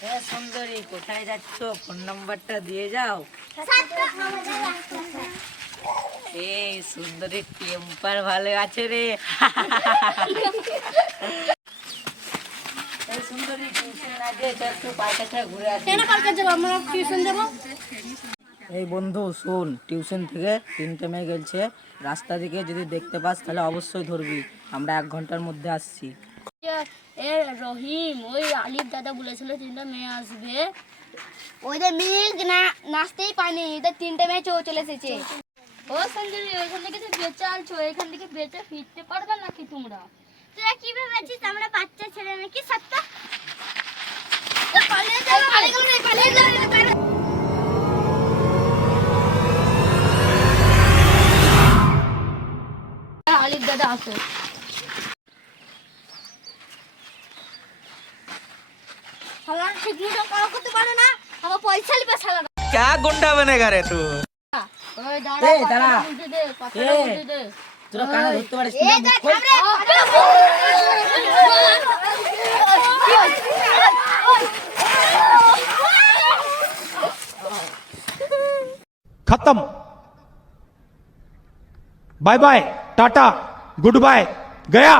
সুন্দরী, কোথায় যাচ্ছ? ফোন নাম্বারটা দিয়ে যাও। এই সুন্দরী টেম্পার ভালো আছে রে। এই সুন্দরী টিউশন না দিয়ে একটু পার্কে ঘুরে আসি। কেন পার্কে যাবো? আমরা টিউশন দেবো। এই বন্ধু শোন, টিউশন থেকে 3টে মেয়ে গেছে, রাস্তা দিকে যদি দেখতে পাস তাহলে অবশ্যই ধরবি। আমরা 1 ঘন্টার মধ্যে আসছি। এ রহিম, ওই আলিফ দাদা বলেছিল 3টা মেয়ে আসবে। ওদের মেয়ে নাচতেই পায়নি, ওদের 3টে মেয়ে চলে এসেছে। ও সঞ্জলি, ওইখান থেকে বেঁচে আনছো, এখান থেকে বেঁচে ফিরতে পারবে নাকি তোমরা? তোরা কি ভেবেছিস আমরা বাচ্চা ছেলে নাকি? সত্য পালিয়ে যাও, পালিয়ে যাও। আলিফ দাদা আসো। শালা ঠিক মতো কাজ করতে পারে না, আমার পয়সা লিবে শালা। क्या गुंडा बनेगा रे तू? ওই এই দাঁড়া। কথাটা বলতে দে। তোরা কানে ধরতে পারিস এই না? যা থামরে। खत्म। Bye bye, tata, good bye, गया।